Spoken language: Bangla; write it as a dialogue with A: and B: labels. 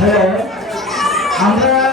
A: হ্যালো আমরা